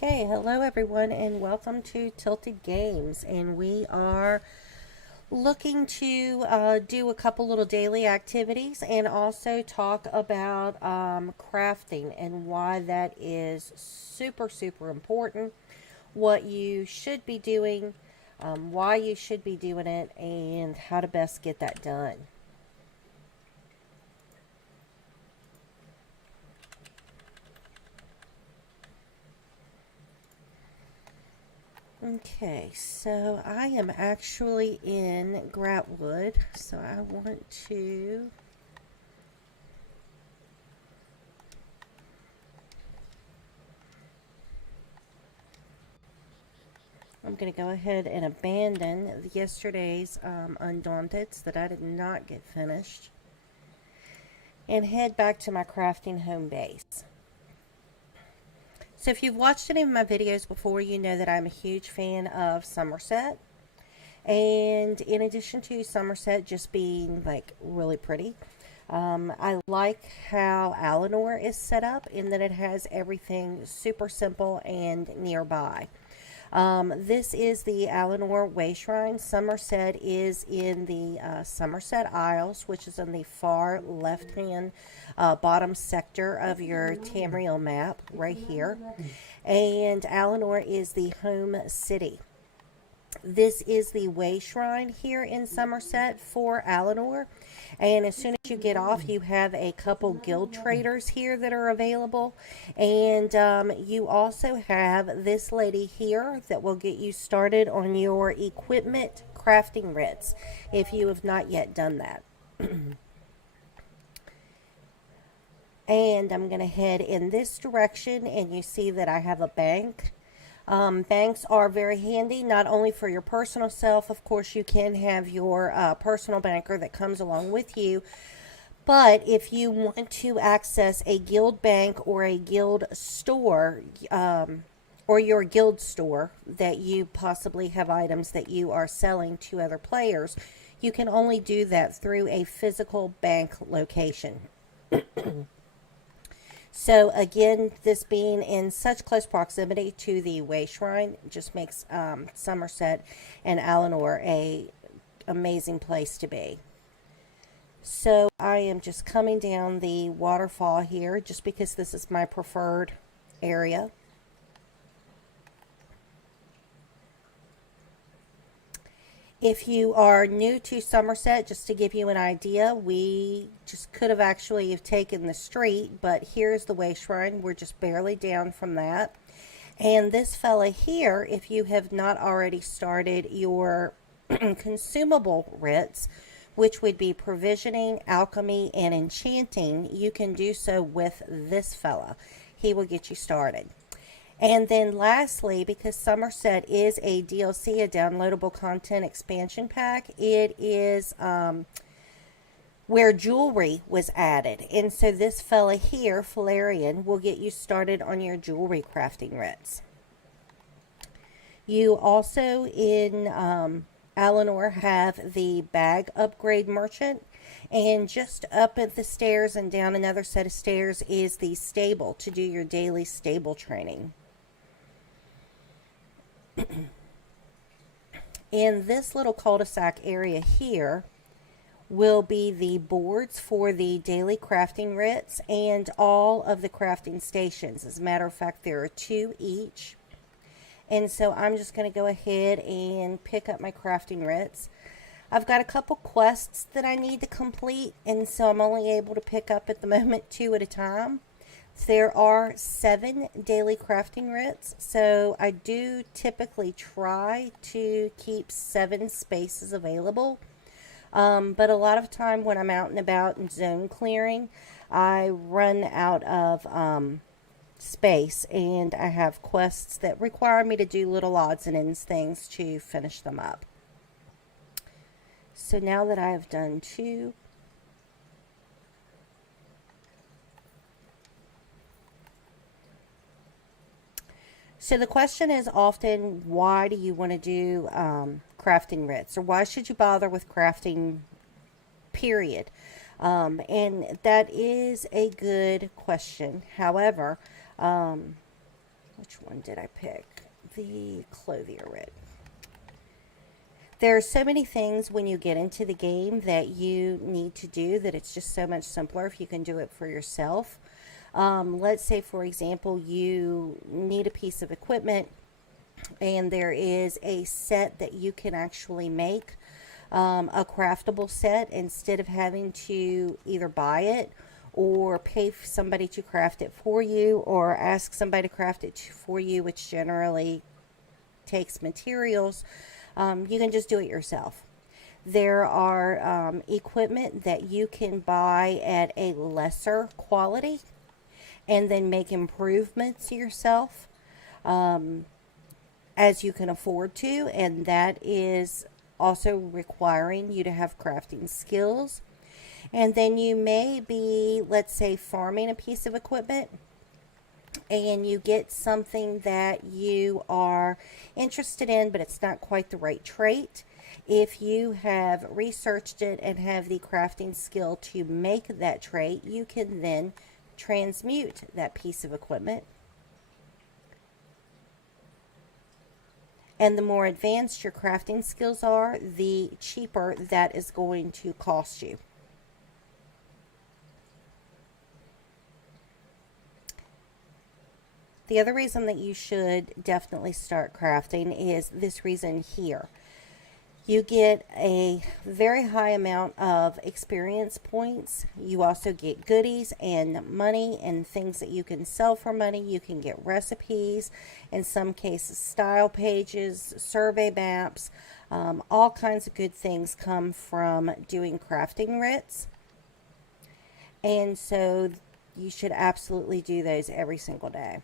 Okay, hello everyone, and welcome to Tilted Games. And we are looking to do a couple little daily activities and also talk about crafting and why that is super important, what you should be doing, why you should be doing it, and how to best get that done. Okay, so I am actually in Gratwood, so I want to. I'm going to go ahead and abandon yesterday's Undaunteds that I did not get finished and head back to my crafting home base. So if you've watched any of my videos before, you know that I'm a huge fan of Somerset. And in addition to Somerset just being like really pretty, I like how Alinor is set up in that it has everything super simple and nearby. This is the Alinor Way Shrine. Somerset is in the Somerset Isles, which is in the far left-hand bottom sector of your Tamriel map, right here. And Alinor is the home city. This is the Way Shrine here in Somerset for Alinor. And as soon as you get off, you have a couple guild traders here that are available. And you also have this lady here that will get you started on your equipment crafting writs if you have not yet done that. And I'm going to head in this direction, and you see that I have a bank. Banks are very handy, not only for your personal self. Of course, you can have your personal banker that comes along with you. But if you want to access a guild bank or a guild store, or your guild store that you possibly have items that you are selling to other players, you can only do that through a physical bank location. So again, this being in such close proximity to the Way Shrine just makes Somerset and Alinor a amazing place to be. So I am just coming down the waterfall here just because this is my preferred area. If you are new to Somerset, just to give you an idea, we just could have actually have taken the street, but here's the Way Shrine. We're just barely down from that. And this fella here, if you have not already started your consumable writs, which would be provisioning, alchemy, and enchanting, you can do so with this fella. He will get you started. And then lastly, because Somerset is a DLC, a downloadable content expansion pack, it is where jewelry was added. And so this fella here, Falarian, will get you started on your jewelry crafting writs. You also in Alinor have the bag upgrade merchant. And just up at the stairs and down another set of stairs is the stable to do your daily stable training. In this little cul-de-sac area here will be the boards for the daily crafting writs and all of the crafting stations. As a matter of fact, there are 2 each. And so I'm just going to go ahead and pick up my crafting writs. I've got a couple quests that I need to complete, and so I'm only able to pick up at the moment 2 at a time. There are 7 daily crafting writs, so I do typically try to keep 7 spaces available. But a lot of time when I'm out and about in zone clearing, I run out of space, and I have quests that require me to do little odds and ends things to finish them up. So now that I have done 2, so the question is often, why do you want to do crafting writs? Or why should you bother with crafting, period? And that is a good question. However, Which one did I pick? The Clothier Writ. There are so many things when you get into the game that you need to do that it's just so much simpler if you can do it for yourself. Let's say, for example, you need a piece of equipment and there is a set that you can actually make, a craftable set, instead of having to either buy it or pay somebody to craft it for you or ask somebody to craft it for you, which generally takes materials. You can just do it yourself. There are equipment that you can buy at a lesser quality and then make improvements yourself as you can afford to, and that is also requiring you to have crafting skills. And then you may be, let's say, farming a piece of equipment and you get something that you are interested in, but it's not quite the right trait. If you have researched it and have the crafting skill to make that trait, you can then transmute that piece of equipment. And the more advanced your crafting skills are, the cheaper that is going to cost you. The other reason that you should definitely start crafting is this reason here. You get a very high amount of experience points. You also get goodies and money and things that you can sell for money. You can get recipes, in some cases style pages, survey maps. All kinds of good things come from doing crafting writs. And so you should absolutely do those every single day.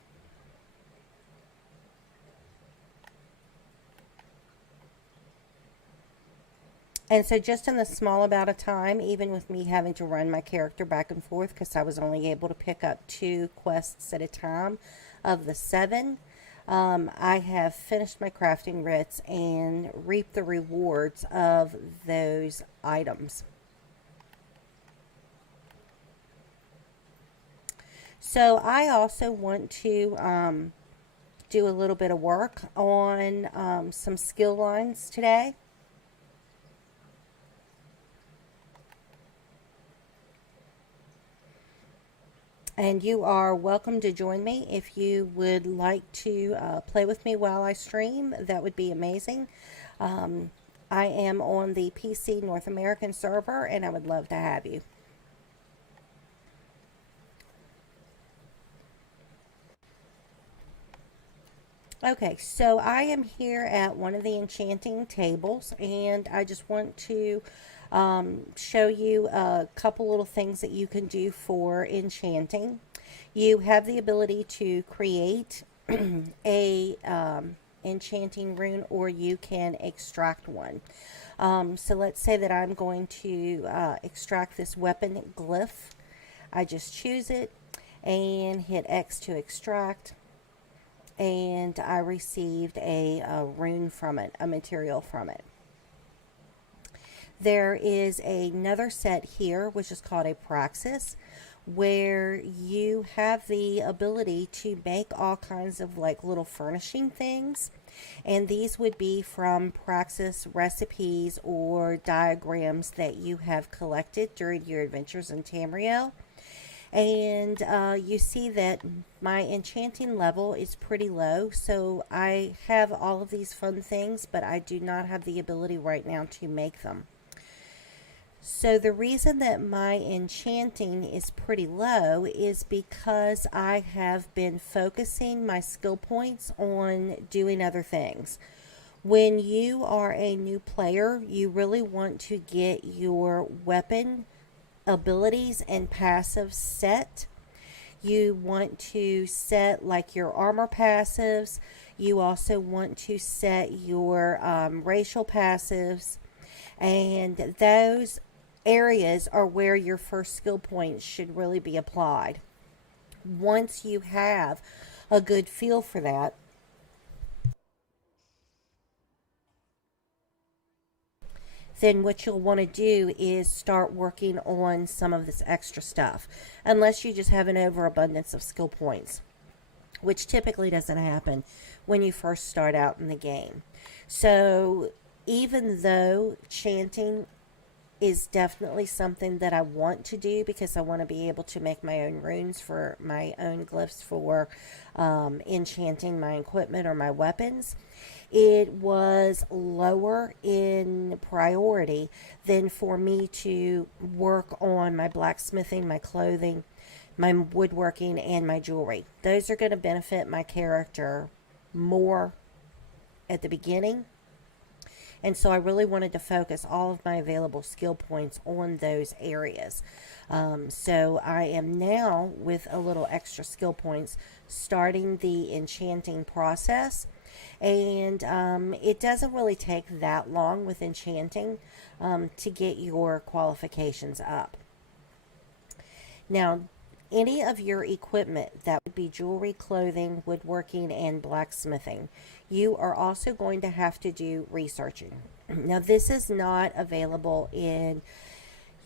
And so just in the small amount of time, even with me having to run my character back and forth because I was only able to pick up 2 quests at a time of the 7, I have finished my crafting writs and reaped the rewards of those items. So I also want to do a little bit of work on some skill lines today. And you are welcome to join me if you would like to play with me while I stream. That would be amazing. I am on the PC North American server, and I would love to have you. Okay, so I am here at one of the enchanting tables, and I just want to show you a couple little things that you can do for enchanting. You have the ability to create a enchanting rune, or you can extract one. So let's say that I'm going to extract this weapon glyph. I just choose it and hit X to extract, and I received a rune from it, a material from it. There is another set here which is called a praxis, where you have the ability to make all kinds of like little furnishing things, and these would be from praxis recipes or diagrams that you have collected during your adventures in Tamriel. And you see that my enchanting level is pretty low, so I have all of these fun things, but I do not have the ability right now to make them. So the reason that my enchanting is pretty low is because I have been focusing my skill points on doing other things. When you are a new player, you really want to get your weapon abilities and passives set. You want to set like your armor passives. You also want to set your racial passives, and those areas are where your first skill points should really be applied. Once you have a good feel for that, then what you'll want to do is start working on some of this extra stuff, unless you just have an overabundance of skill points. which typically doesn't happen when you first start out in the game. So even though chanting is definitely something that I want to do because I want to be able to make my own runes for my own glyphs for enchanting my equipment or my weapons, it was lower in priority than for me to work on my blacksmithing, my clothing, my woodworking, and my jewelry. Those are going to benefit my character more at the beginning. And so I really wanted to focus all of my available skill points on those areas. So I am now, with a little extra skill points, starting the enchanting process. And it doesn't really take that long with enchanting to get your qualifications up. Now, any of your equipment, that would be jewelry, clothing, woodworking, and blacksmithing, you are also going to have to do researching. Now, this is not available in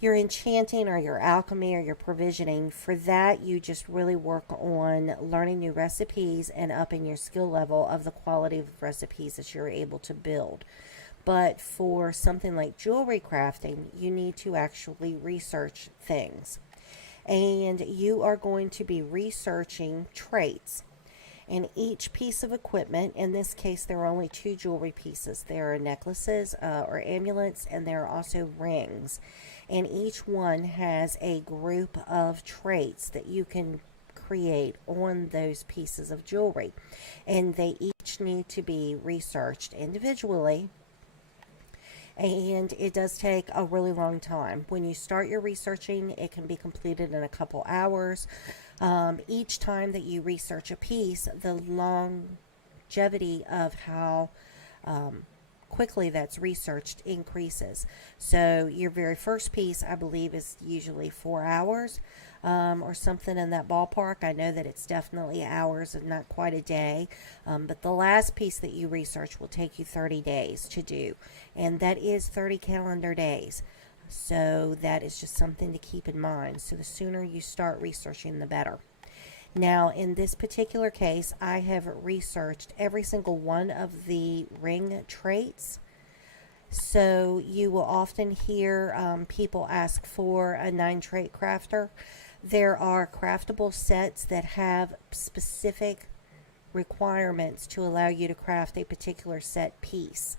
your enchanting or your alchemy or your provisioning. For that, you just really work on learning new recipes and upping your skill level of the quality of recipes that you're able to build. But for something like jewelry crafting, you need to actually research things. And you are going to be researching traits. And each piece of equipment, in this case, there are only 2 jewelry pieces. There are necklaces or amulets, and there are also rings. And each one has a group of traits that you can create on those pieces of jewelry. And they each need to be researched individually. And it does take a really long time. When you start your researching, it can be completed in a couple hours. Each time that you research a piece, the longevity of how quickly that's researched increases. So your very first piece, I believe, is usually 4 hours or something in that ballpark. I know that it's definitely hours and not quite a day. But the last piece that you research will take you 30 days to do. And that is 30 calendar days. So that is just something to keep in mind. So the sooner you start researching, the better. Now, in this particular case, I have researched every single one of the ring traits. So you will often hear people ask for a 9-trait crafter. There are craftable sets that have specific requirements to allow you to craft a particular set piece.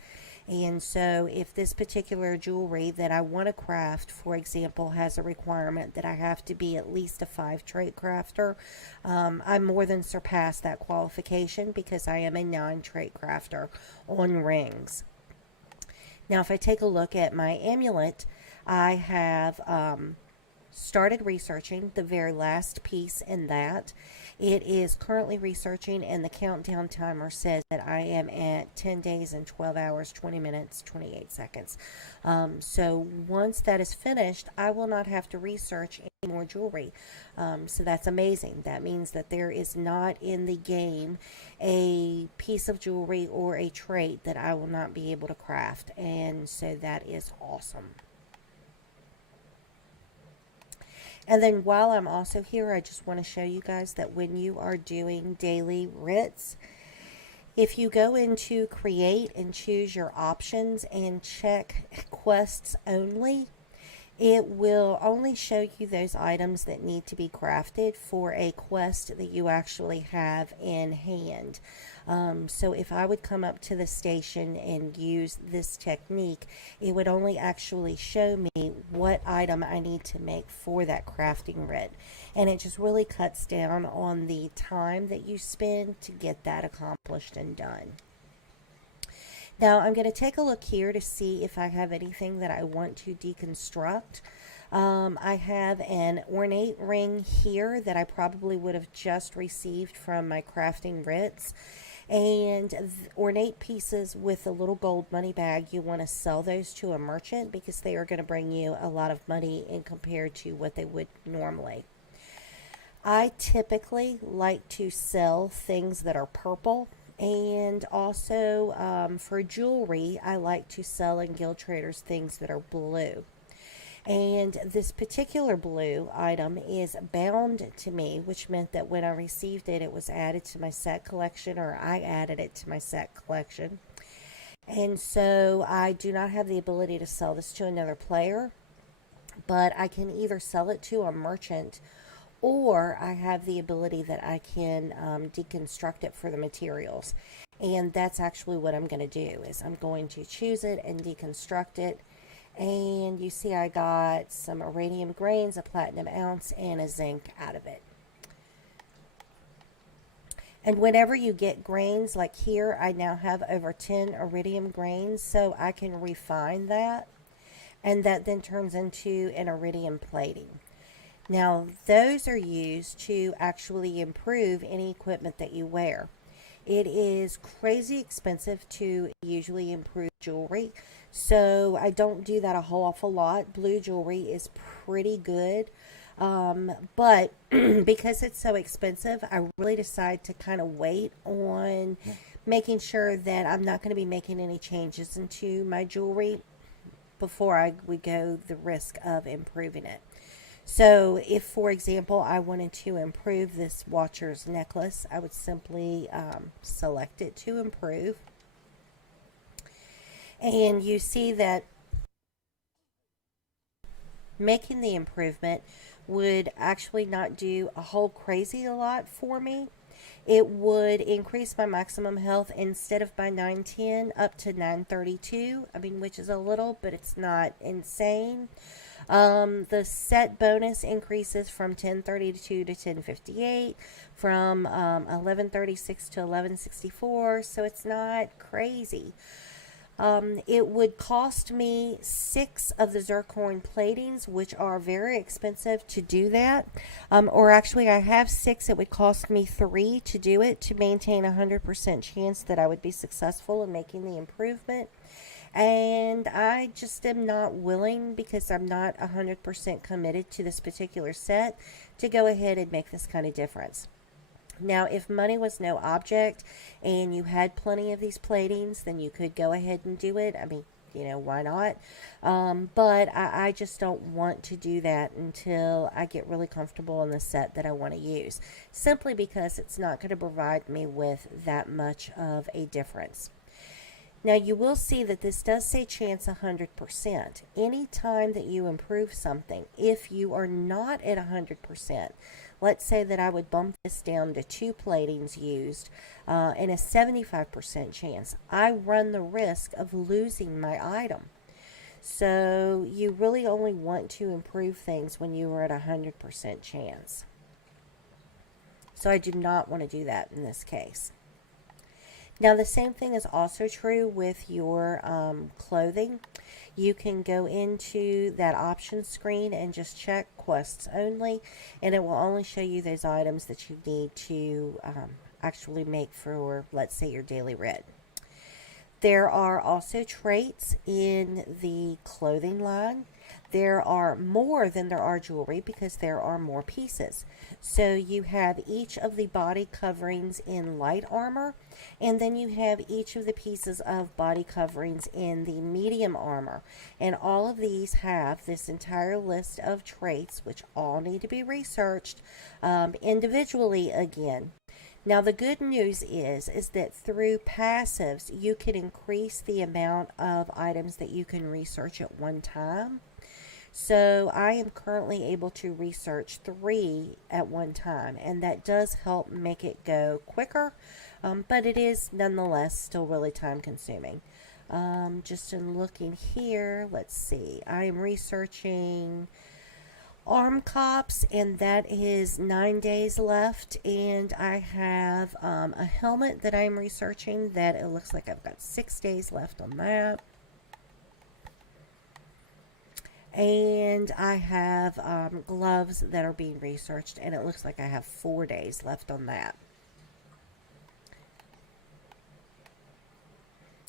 And so if this particular jewelry that I want to craft, for example, has a requirement that I have to be at least a 5-trait crafter, I more than surpass that qualification because I am a 9-trait crafter on rings. Now, if I take a look at my amulet, I have started researching the very last piece in that. It is currently researching, and the countdown timer says that I am at 10 days and 12 hours, 20 minutes, 28 seconds. So once that is finished, I will not have to research any more jewelry. So that's amazing. That means that there is not in the game a piece of jewelry or a trait that I will not be able to craft. And so that is awesome. And then while I'm also here, I just want to show you guys that when you are doing daily writs, if you go into create and choose your options and check quests only, it will only show you those items that need to be crafted for a quest that you actually have in hand. So if I would come up to the station and use this technique, it would only actually show me what item I need to make for that crafting writ. And it just really cuts down on the time that you spend to get that accomplished and done. Now I'm going to take a look here to see if I have anything that I want to deconstruct. I have an ornate ring here that I probably would have just received from my crafting writs. And ornate pieces with a little gold money bag, you want to sell those to a merchant because they are going to bring you a lot of money in compared to what they would normally. I typically like to sell things that are purple. And also for jewelry, I like to sell in Guild Traders things that are blue. And this particular blue item is bound to me, which meant that when I received it, it was added to my set collection, or I added it to my set collection. And so I do not have the ability to sell this to another player, but I can either sell it to a merchant, or I have the ability that I can deconstruct it for the materials. And that's actually what I'm going to do, is I'm going to choose it and deconstruct it. And you see I got some iridium grains, a platinum ounce, and a zinc out of it. And whenever you get grains, like here, I now have over 10 iridium grains, so I can refine that. And that then turns into an iridium plating. Now, those are used to actually improve any equipment that you wear. It is crazy expensive to usually improve jewelry, so I don't do that a whole awful lot. Blue jewelry is pretty good, but because it's so expensive, I really decide to kind of wait on making sure that I'm not going to be making any changes into my jewelry before I would go the risk of improving it. So if, for example, I wanted to improve this watcher's necklace, I would simply select it to improve. And you see that making the improvement would actually not do a whole crazy a lot for me. It would increase my maximum health instead of by 910 up to 932. I mean, which is a little, but it's not insane. The set bonus increases from 1032 to 1058, from 1136 to 1164, so it's not crazy. It would cost me 6 of the zircon platings, which are very expensive to do that. Or actually, I have 6. It would cost me 3 to do it to maintain a 100% chance that I would be successful in making the improvement. And I just am not willing, because I'm not 100% committed to this particular set, to go ahead and make this kind of difference. Now, if money was no object and you had plenty of these platings, then you could go ahead and do it. I mean, why not? But I just don't want to do that until I get really comfortable in the set that I want to use, simply because it's not going to provide me with that much of a difference. Now, you will see that this does say chance 100%. Any time that you improve something, if you are not at 100%, let's say that I would bump this down to 2 platings used and a 75% chance, I run the risk of losing my item. So you really only want to improve things when you are at 100% chance. So I do not want to do that in this case. Now, the same thing is also true with your clothing. You can go into that options screen and just check quests only, and it will only show you those items that you need to actually make for, let's say, your daily red. There are also traits in the clothing line. There are more than there are jewelry, because there are more pieces. So you have each of the body coverings in light armor, and then you have each of the pieces of body coverings in the medium armor. And all of these have this entire list of traits, which all need to be researched individually again. Now, the good news is that through passives, you can increase the amount of items that you can research at one time. So I am currently able to research 3 at one time, and that does help make it go quicker, but it is nonetheless still really time consuming. Just in looking here, let's see, I am researching arm cops, and that is 9 days left, and I have a helmet that I'm researching that it looks like I've got 6 days left on that. And I have gloves that are being researched, and it looks like I have 4 days left on that.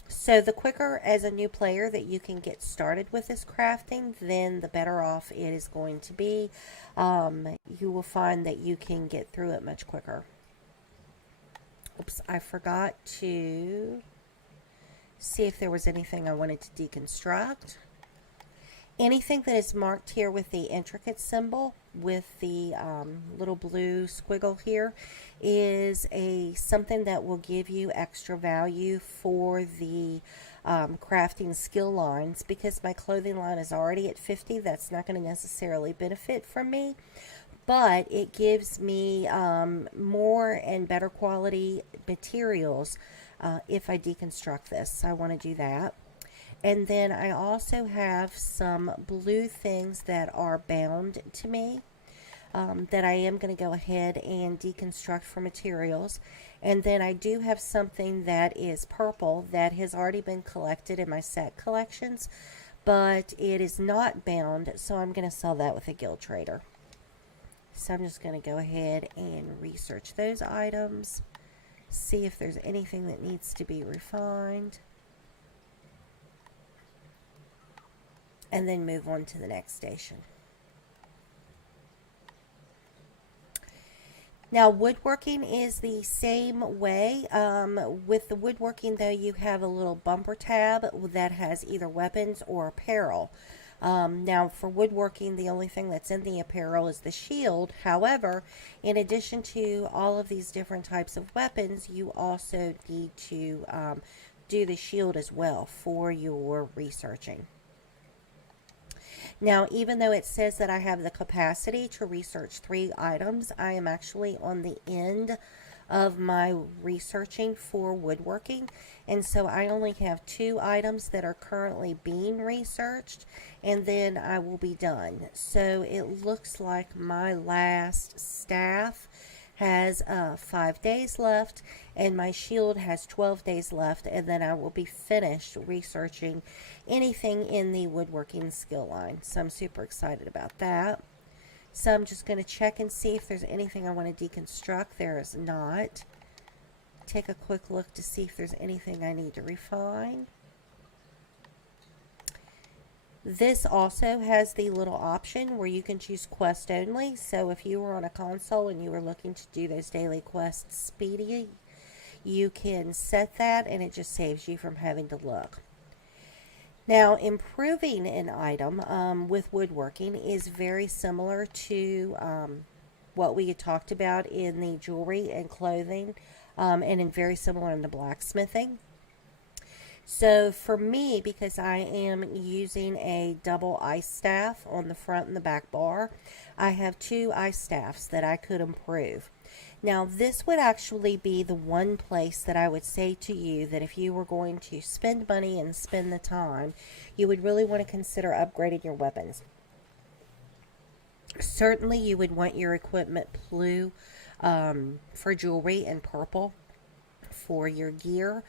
So the quicker as a new player that you can get started with this crafting, then the better off it is going to be. You will find that you can get through it much quicker. Oops, I forgot to see if there was anything I wanted to deconstruct. Anything that is marked here with the intricate symbol with the little blue squiggle here is something that will give you extra value for the crafting skill lines. Because my clothing line is already at 50, that's not going to necessarily benefit from me, but it gives me more and better quality materials if I deconstruct this. So I want to do that. And then I also have some blue things that are bound to me that I am going to go ahead and deconstruct for materials. And then I do have something that is purple that has already been collected in my set collections, but it is not bound, so I'm going to sell that with a guild trader. So I'm just going to go ahead and research those items, see if there's anything that needs to be refined, and then move on to the next station. Now, woodworking is the same way. With the woodworking, though, you have a little bumper tab that has either weapons or apparel. Now, for woodworking, the only thing that's in the apparel is the shield. However, in addition to all of these different types of weapons, you also need to do the shield as well for your researching. Now, even though it says that I have the capacity to research 3 items, I am actually on the end of my researching for woodworking, and so I only have 2 items that are currently being researched, and then I will be done. So it looks like my last staff has 5 days left, and my shield has 12 days left, and then I will be finished researching anything in the woodworking skill line. So I'm super excited about that. So I'm just going to check and see if there's anything I want to deconstruct. There is not. Take a quick look to see if there's anything I need to refine. This also has the little option where you can choose quest only. So if you were on a console and you were looking to do those daily quests speedy, you can set that and it just saves you from having to look. Now, improving an item with woodworking is very similar to what we had talked about in the jewelry and clothing, and very similar in the blacksmithing. So for me, because I am using a double ice staff on the front and the back bar, I have 2 ice staffs that I could improve. Now, this would actually be the one place that I would say to you that if you were going to spend money and spend the time, you would really want to consider upgrading your weapons. Certainly, you would want your equipment blue for jewelry and purple for your gear.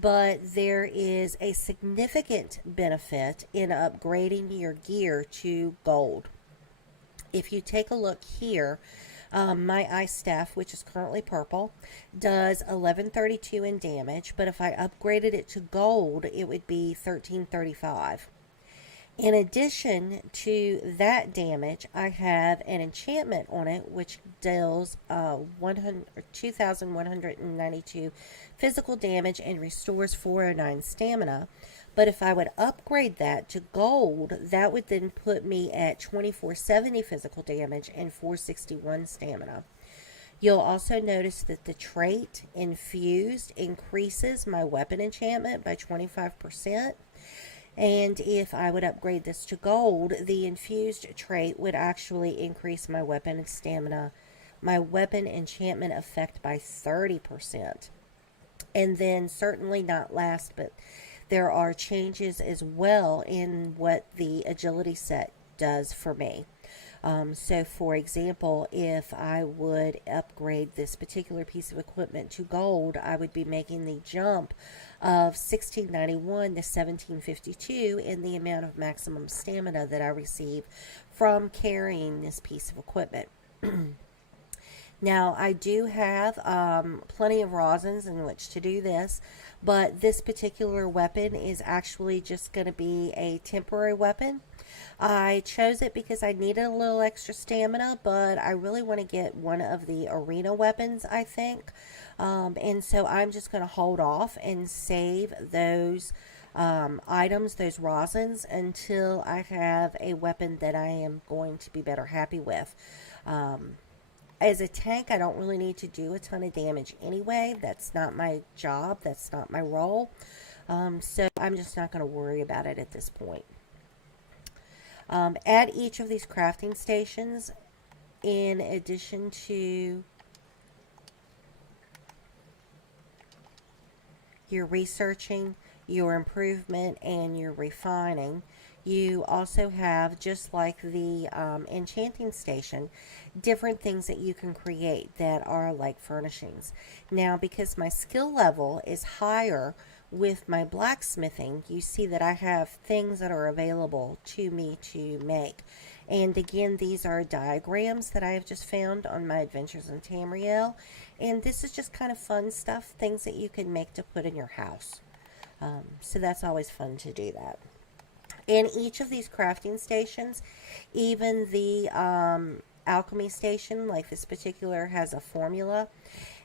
But there is a significant benefit in upgrading your gear to gold. If you take a look here, my ice staff, which is currently purple, does 1132 in damage, but if I upgraded it to gold, it would be 1335. In addition to that damage, I have an enchantment on it which deals 2,192 physical damage and restores 409 stamina. But if I would upgrade that to gold, that would then put me at 2470 physical damage and 461 stamina. You'll also notice that the trait Infused increases my weapon enchantment by 25%. And if I would upgrade this to gold, the Infused trait would actually increase my weapon and stamina, my weapon enchantment effect by 30%. And then certainly not last, but there are changes as well in what the agility set does for me. So for example, if I would upgrade this particular piece of equipment to gold, I would be making the jump of 1691 to 1752 in the amount of maximum stamina that I receive from carrying this piece of equipment. Now, I do have plenty of rosins in which to do this, but this particular weapon is actually just going to be a temporary weapon. I chose it because I needed a little extra stamina, but I really want to get one of the arena weapons, I think. And so I'm just going to hold off and save those items, those rosins, until I have a weapon that I am going to be better happy with. Um, as a tank, I don't really need to do a ton of damage anyway. That's not my job. That's not my role. So I'm just not going to worry about it at this point. At each of these crafting stations, in addition to your researching, your improvement, and your refining, you also have, just like the enchanting station, different things that you can create that are like furnishings. Now, because my skill level is higher with my blacksmithing, you see that I have things that are available to me to make. And again, these are diagrams that I have just found on my adventures in Tamriel. And this is just kind of fun stuff, things that you can make to put in your house. So that's always fun to do that. In each of these crafting stations, even the alchemy station, like this particular, has a formula.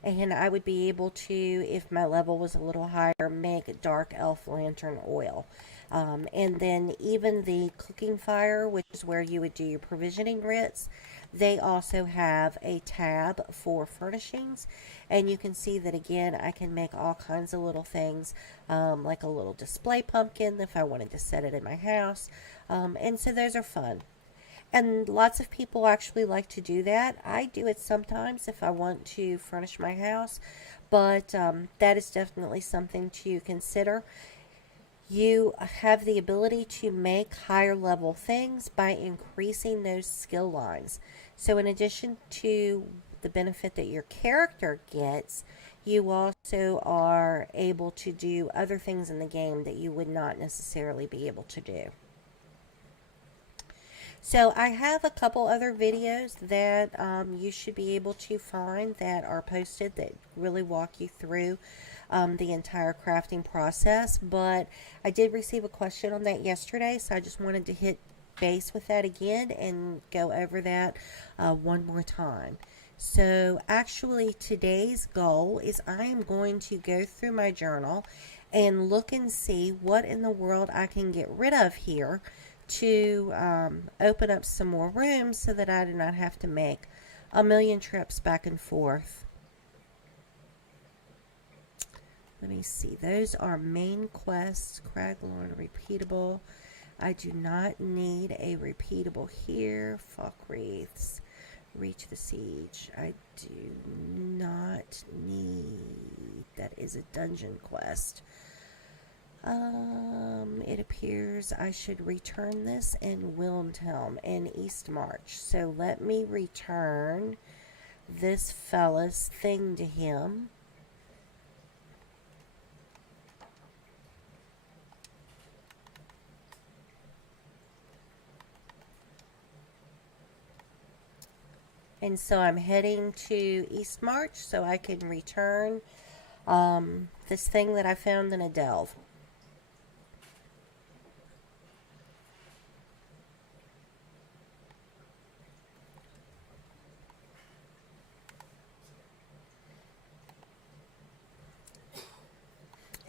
And I would be able to, if my level was a little higher, make dark elf lantern oil. And then even the cooking fire, which is where you would do your provisioning grits, they also have a tab for furnishings. And you can see that again, I can make all kinds of little things, like a little display pumpkin if I wanted to set it in my house. And so those are fun. And lots of people actually like to do that. I do it sometimes if I want to furnish my house, but that is definitely something to consider. You have the ability to make higher level things by increasing those skill lines. So, in addition to the benefit that your character gets, you also are able to do other things in the game that you would not necessarily be able to do. So I have a couple other videos that you should be able to find that are posted that really walk you through the entire crafting process. But I did receive a question on that yesterday, so I just wanted to hit base with that again and go over that one more time. So actually today's goal is I am going to go through my journal and look and see what in the world I can get rid of here to open up some more rooms so that I do not have to make a million trips back and forth. Let me see. Those are main quests. Craglorn repeatable. I do not need a repeatable here. Fuck wreaths. Reach the siege. I do not need. That is a dungeon quest. It appears I should return this in Wilmhelm in Eastmarch. So let me return this fella's thing to him. And so I'm heading to Eastmarch so I can return this thing that I found in a delve.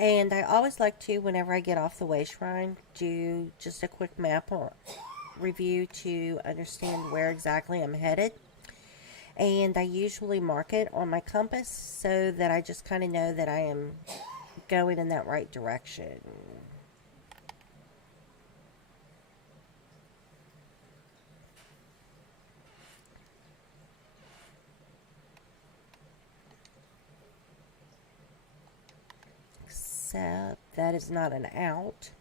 And I always like to, whenever I get off the way shrine, do just a quick map review to understand where exactly I'm headed. And I usually mark it on my compass so that I just kind of know that I am going in that right direction. Except that is not an out.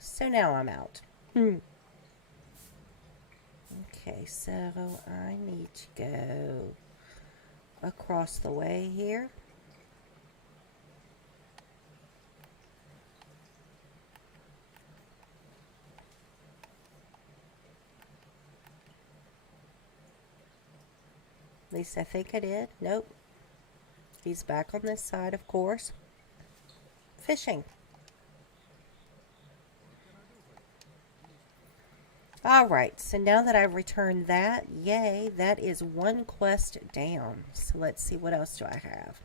So now I'm out. Okay, so I need to go across the way here. At least I think I did. Nope. He's back on this side, of course. Fishing. Alright, so now that I've returned that, yay, that is one quest down. So let's see, what else do I have?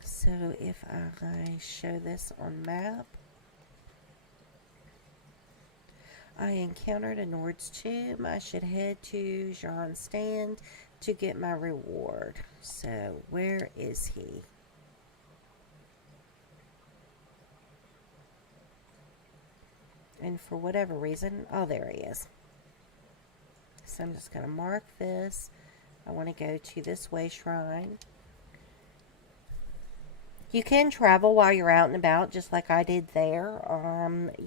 So if I show this on map, I encountered a Nord's tomb. I should head to Jean's stand to get my reward. So where is he? And for whatever reason, oh, there he is. So I'm just going to mark this. I want to go to this way shrine. You can travel while you're out and about, just like I did there.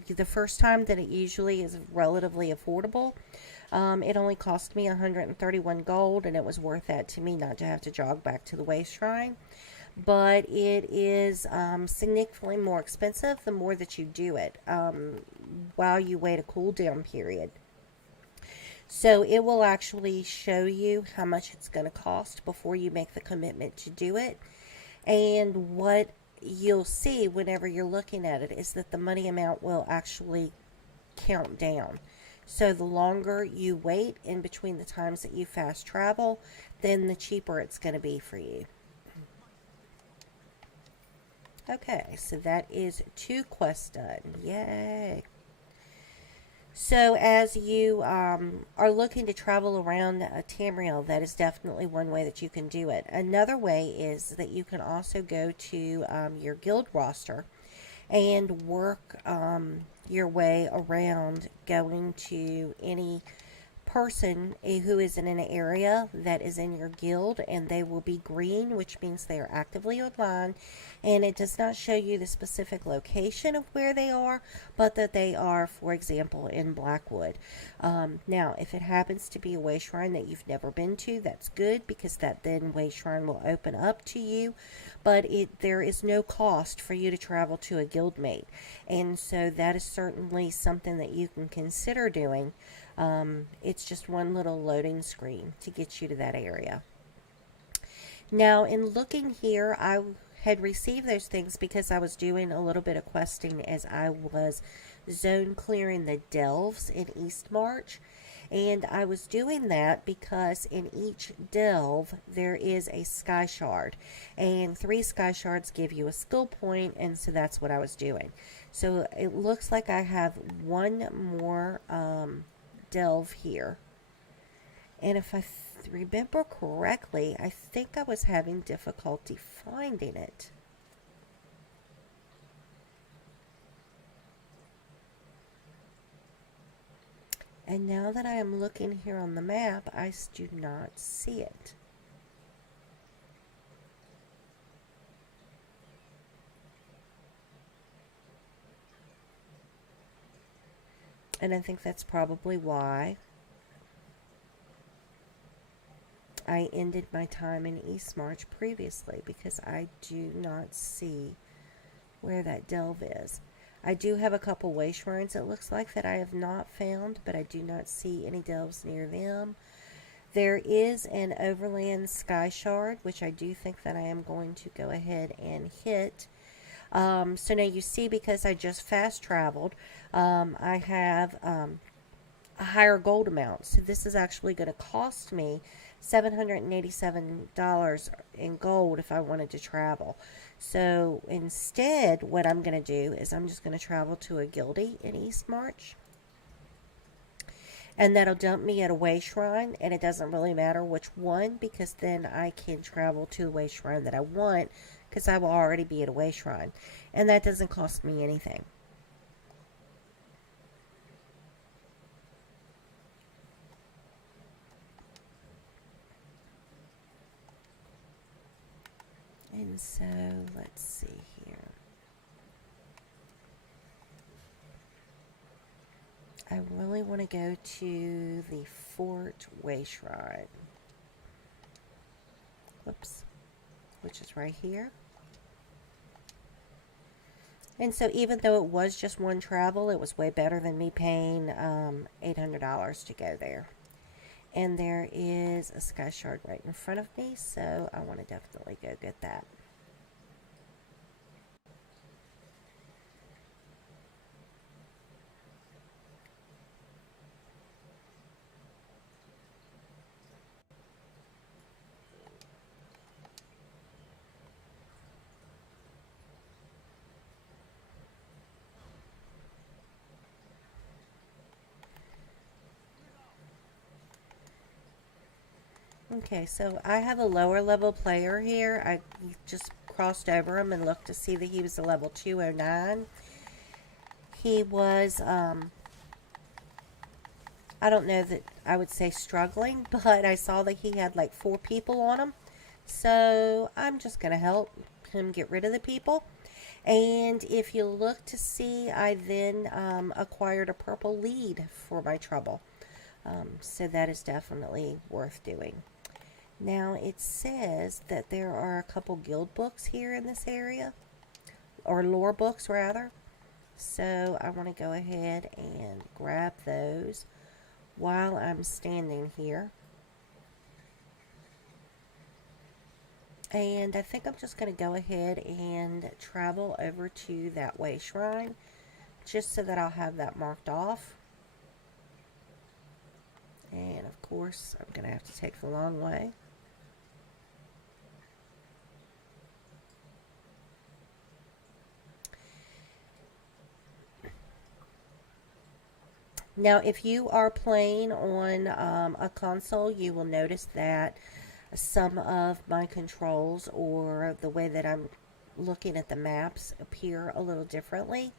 The first time that it usually is relatively affordable. It only cost me 131 gold, and it was worth that to me not to have to jog back to the way shrine. But it is significantly more expensive the more that you do it while you wait a cooldown period. So it will actually show you how much it's going to cost before you make the commitment to do it. And what you'll see whenever you're looking at it is that the money amount will actually count down. So the longer you wait in between the times that you fast travel, then the cheaper it's going to be for you. Okay, so that is 2 quests done. Yay! So as you are looking to travel around Tamriel, that is definitely one way that you can do it. Another way is that you can also go to your guild roster and work your way around going to any person who is in an area that is in your guild, and they will be green, which means they are actively online, and it does not show you the specific location of where they are, but that they are, for example, in Blackwood. Now, if it happens to be a way shrine that you've never been to, that's good, because that then way shrine will open up to you, but there is no cost for you to travel to a guildmate, and so that is certainly something that you can consider doing. It's just one little loading screen to get you to that area. Now, in looking here, I had received those things because I was doing a little bit of questing as I was zone clearing the delves in Eastmarch. And I was doing that because in each delve there is a sky shard, and 3 sky shards give you a skill point, and so that's what I was doing. So it looks like I have one more delve here, and if I remember correctly, I think I was having difficulty finding it. And now that I am looking here on the map, I do not see it. And I think that's probably why I ended my time in Eastmarch previously, because I do not see where that delve is. I do have a couple way shrines, it looks like, that I have not found, but I do not see any delves near them. There is an overland sky shard, which I do think that I am going to go ahead and hit. So now you see, because I just fast traveled, I have a higher gold amount. So this is actually going to cost me $787 in gold if I wanted to travel. So instead, what I'm going to do is I'm just going to travel to a guildie in Eastmarch, and that'll dump me at a way shrine, and it doesn't really matter which one, because then I can travel to the way shrine that I want, because I will already be at a way shrine, and that doesn't cost me anything. And so, let's see here. I really want to go to the Fort Way Shrine. Whoops. Which is right here. And so even though it was just one travel, it was way better than me paying $800 to go there. And there is a sky shard right in front of me, so I want to definitely go get that. Okay, so I have a lower level player here. I just crossed over him and looked to see that he was a level 209. He was, I don't know that I would say struggling, but I saw that he had like 4 people on him. So I'm just going to help him get rid of the people. And if you look to see, I then acquired a purple lead for my trouble. So that is definitely worth doing. Now it says that there are a couple guild books here in this area, or lore books rather. So I want to go ahead and grab those while I'm standing here. And I think I'm just going to go ahead and travel over to that way shrine, just so that I'll have that marked off. And of course, I'm going to have to take the long way. Now, if you are playing on a console, you will notice that some of my controls or the way that I'm looking at the maps appear a little differently.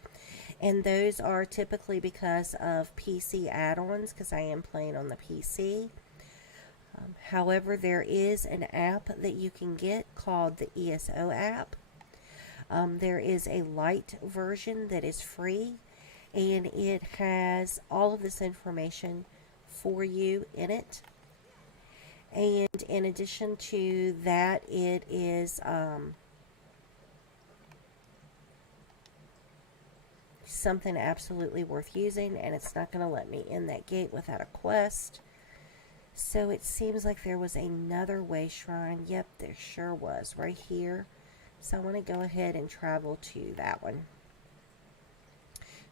And those are typically because of PC add-ons, because I am playing on the PC. However, there is an app that you can get called the ESO app. There is a light version that is free, and it has all of this information for you in it. And in addition to that, it is something absolutely worth using, and it's not going to let me in that gate without a quest. So it seems like there was another way shrine. Yep, there sure was, right here. So I want to go ahead and travel to that one,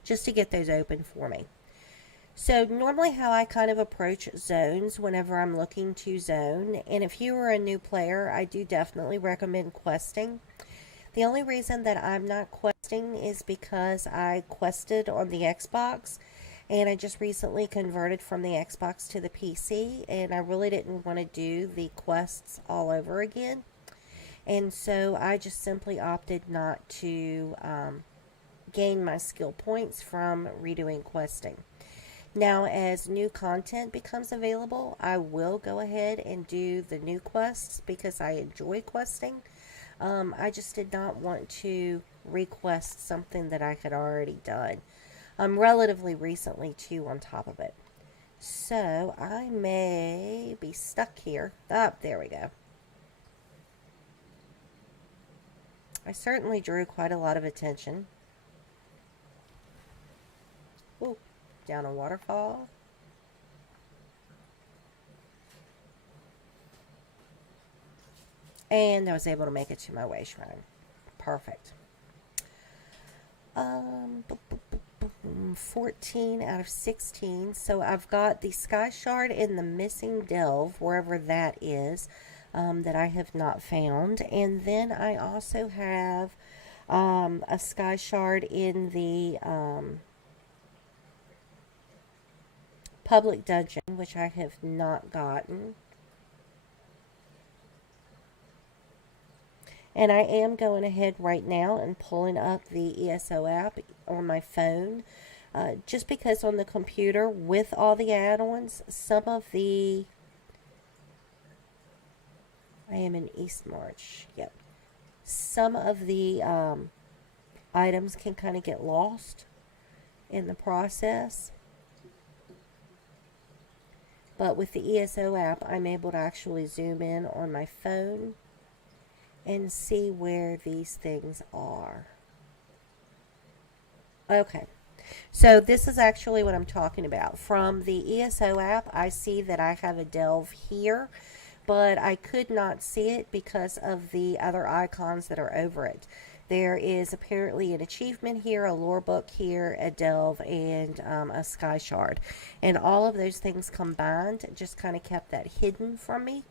just to get those open for me. So normally how I kind of approach zones whenever I'm looking to zone, and if you are a new player, I do definitely recommend questing. The only reason that I'm not questing is because I quested on the Xbox, and I just recently converted from the Xbox to the PC, and I really didn't want to do the quests all over again. And so I just simply opted not to gain my skill points from redoing questing. Now, as new content becomes available, I will go ahead and do the new quests because I enjoy questing. I just did not want to request something that I had already done. Relatively recently, too, on top of it. So, I may be stuck here. Ah, there we go. I certainly drew quite a lot of attention. Ooh, down a waterfall. And I was able to make it to my way shrine. Perfect. 14 out of 16. So I've got the Sky Shard in the missing delve, wherever that is, that I have not found. And then I also have a Sky Shard in the public dungeon, which I have not gotten. And I am going ahead right now and pulling up the ESO app on my phone. Just because on the computer, with all the add-ons, some of the... I am in East March. Yep. Some of the items can kind of get lost in the process. But with the ESO app, I'm able to actually zoom in on my phone and see where these things are. Okay, so this is actually what I'm talking about. From the ESO app, I see that I have a delve here, but I could not see it because of the other icons that are over it. There is apparently an achievement here, a lore book here, a delve, and a sky shard. And all of those things combined just kind of kept that hidden from me.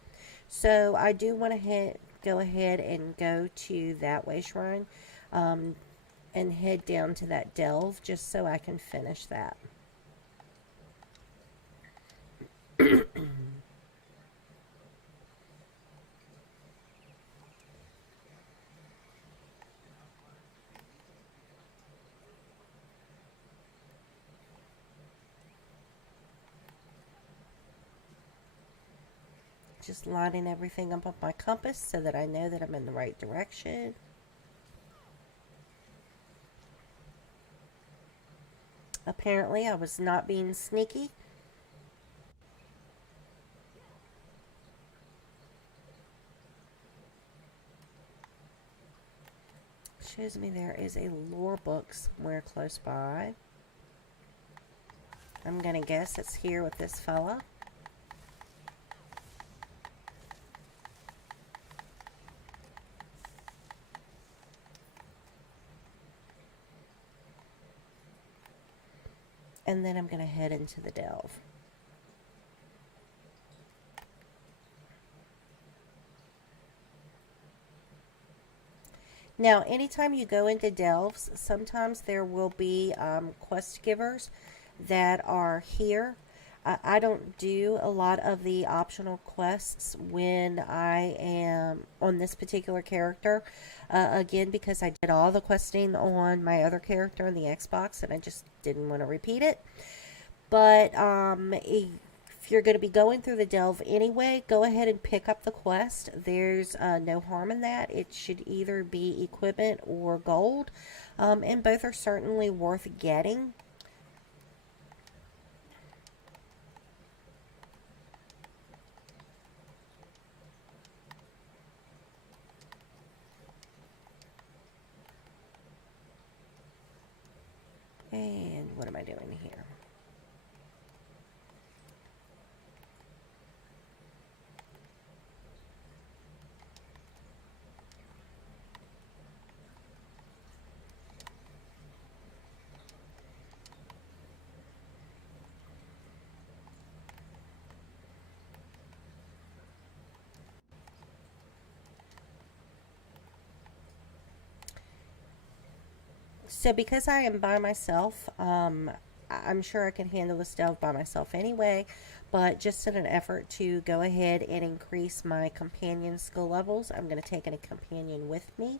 So I do want to go ahead and go to that way shrine and head down to that delve just so I can finish that. just lining everything up on my compass so that I know that I'm in the right direction. Apparently, I was not being sneaky. Shows me there is a lore book somewhere close by. I'm gonna guess it's here with this fella. And then I'm gonna head into the delve. Now, anytime you go into delves, sometimes there will be quest givers that are here. I don't do a lot of the optional quests when I am on this particular character. Again, because I did all the questing on my other character on the Xbox and I just didn't want to repeat it. But if you're going to be going through the delve anyway, go ahead and pick up the quest. There's no harm in that. It should either be equipment or gold, and both are certainly worth getting. And what am I doing here? So because I am by myself, I'm sure I can handle this delve by myself anyway, but just in an effort to go ahead and increase my companion skill levels, I'm going to take a companion with me.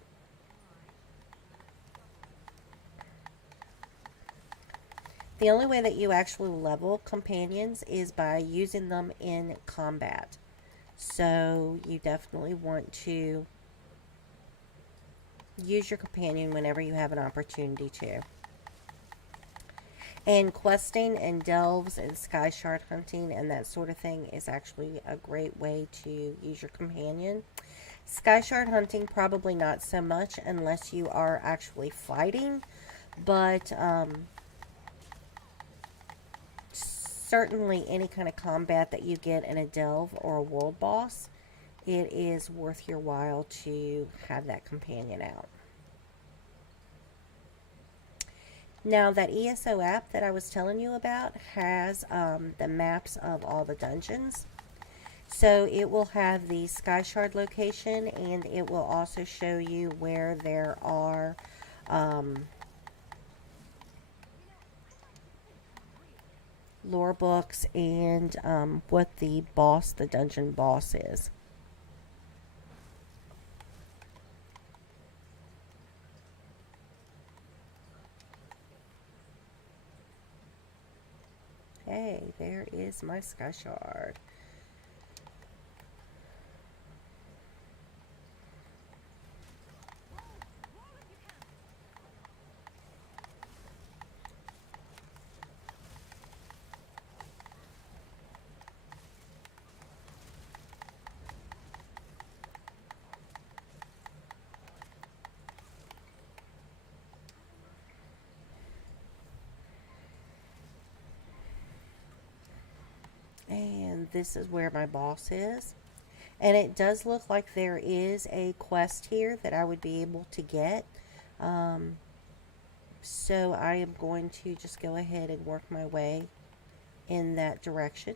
The only way that you actually level companions is by using them in combat. So you definitely want to use your companion whenever you have an opportunity to. And questing and delves and sky shard hunting and that sort of thing is actually a great way to use your companion. Sky shard hunting, probably not so much unless you are actually fighting, but certainly any kind of combat that you get in a delve or a world boss, it is worth your while to have that companion out. Now, that ESO app that I was telling you about has the maps of all the dungeons. So it will have the Sky Shard location, and it will also show you where there are lore books and what the dungeon boss is. Hey, there is my Sky Shard. And this is where my boss is. And it does look like there is a quest here that I would be able to get. So I am going to just go ahead and work my way in that direction.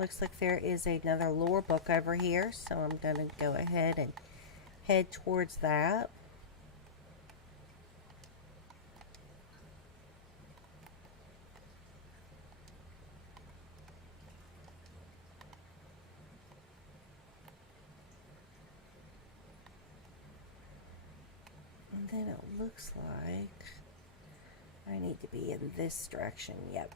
Looks like there is another lore book over here, so I'm going to go ahead and head towards that. And then it looks like I need to be in this direction. Yep.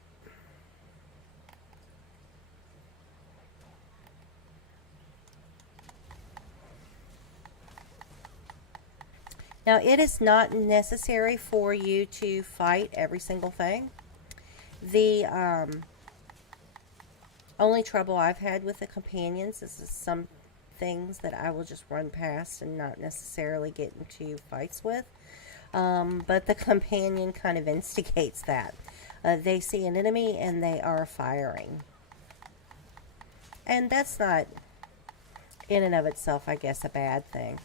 Now, it is not necessary for you to fight every single thing. The only trouble I've had with the companions is some things that I will just run past and not necessarily get into fights with. But the companion kind of instigates that. They see an enemy and they are firing. And that's not, in and of itself, I guess, a bad thing.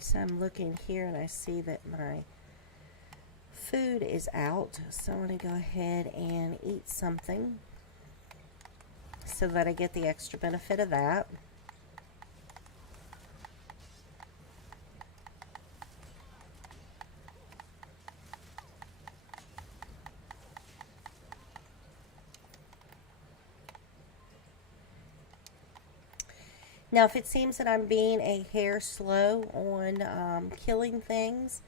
So I'm looking here and I see that my food is out. So I'm going to go ahead and eat something so that I get the extra benefit of that. Now, if it seems that I'm being a hair slow on killing things,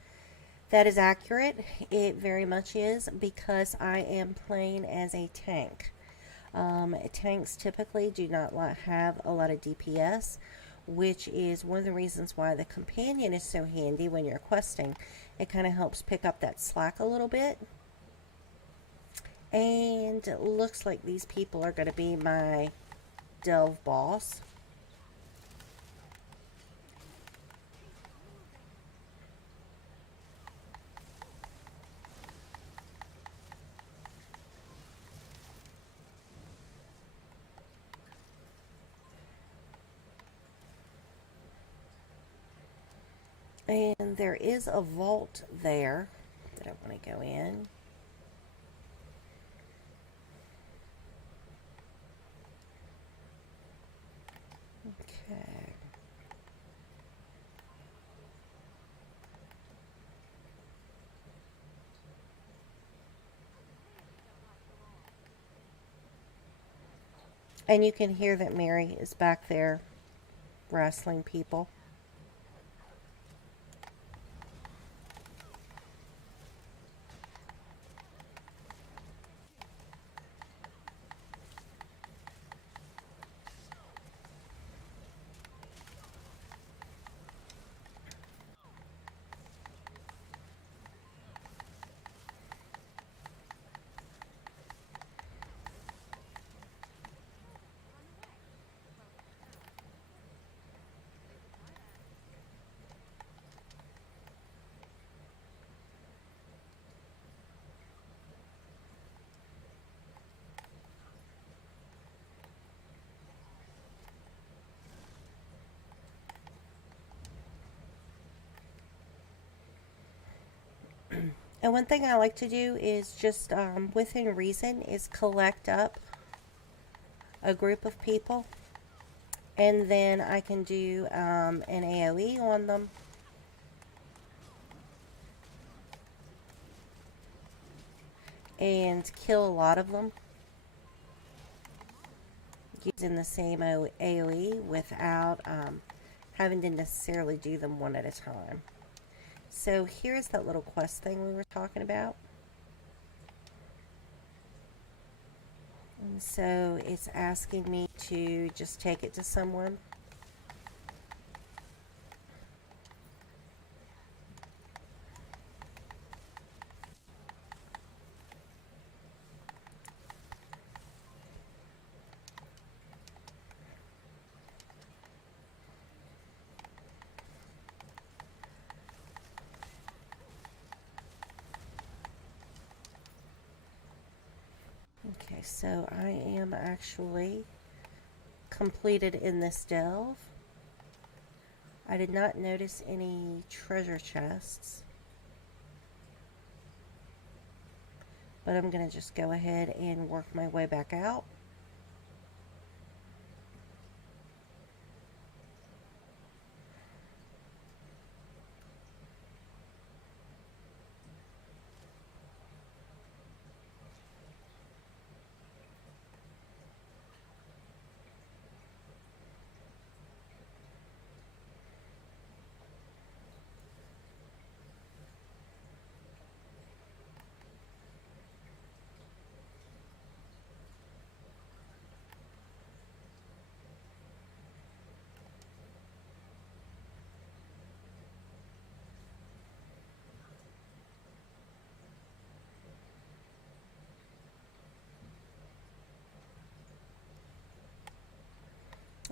that is accurate. It very much is, because I am playing as a tank. Tanks typically do not have a lot of DPS, which is one of the reasons why the companion is so handy when you're questing. It kind of helps pick up that slack a little bit. And it looks like these people are going to be my delve boss. And there is a vault there that I want to go in. Okay. And you can hear that Mary is back there wrestling people. And one thing I like to do is just within reason is collect up a group of people, and then I can do an AoE on them. And kill a lot of them using the same AoE without having to necessarily do them one at a time. So here's that little quest thing we were talking about. And so it's asking me to just take it to someone. Okay, so I am actually completed in this delve. I did not notice any treasure chests, but I'm going to just go ahead and work my way back out.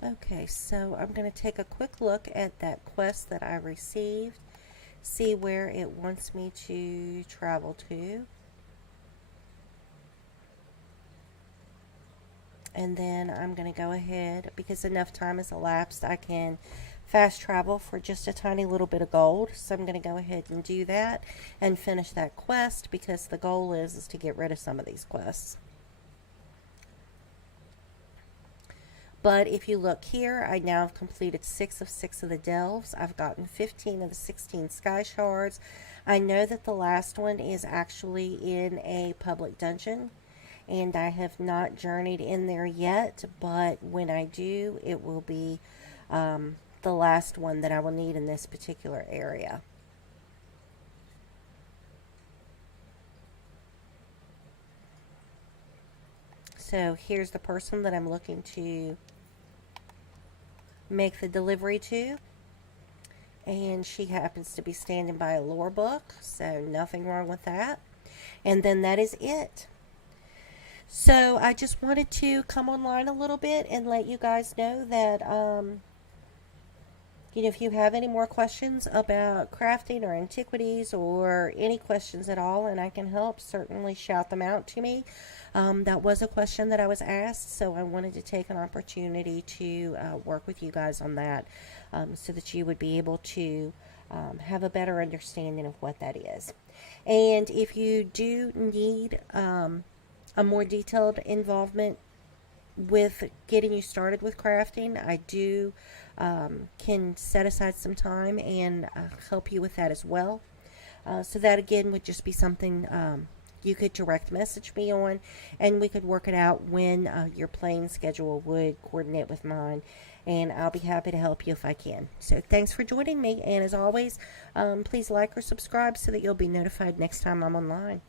Okay, so I'm going to take a quick look at that quest that I received, see where it wants me to travel to, and then I'm going to go ahead, because enough time has elapsed, I can fast travel for just a tiny little bit of gold. So I'm going to go ahead and do that and finish that quest, because the goal is to get rid of some of these quests. But if you look here, I now have completed 6 of 6 of the delves. I've gotten 15 of the 16 sky shards. I know that the last one is actually in a public dungeon, and I have not journeyed in there yet, but when I do, it will be the last one that I will need in this particular area. So here's the person that I'm looking to make the delivery to, and she happens to be standing by a lore book, so nothing wrong with that. And then that is it. So I just wanted to come online a little bit and let you guys know that if you have any more questions about crafting or antiquities, or any questions at all and I can help, certainly shout them out to me. That was a question that I was asked, so I wanted to take an opportunity to work with you guys on that, so that you would be able to have a better understanding of what that is. And if you do need a more detailed involvement with getting you started with crafting, I do can set aside some time and help you with that as well. So that again would just be something you could direct message me on, and we could work it out when your playing schedule would coordinate with mine, and I'll be happy to help you if I can. So thanks for joining me, and as always, please like or subscribe so that you'll be notified next time I'm online.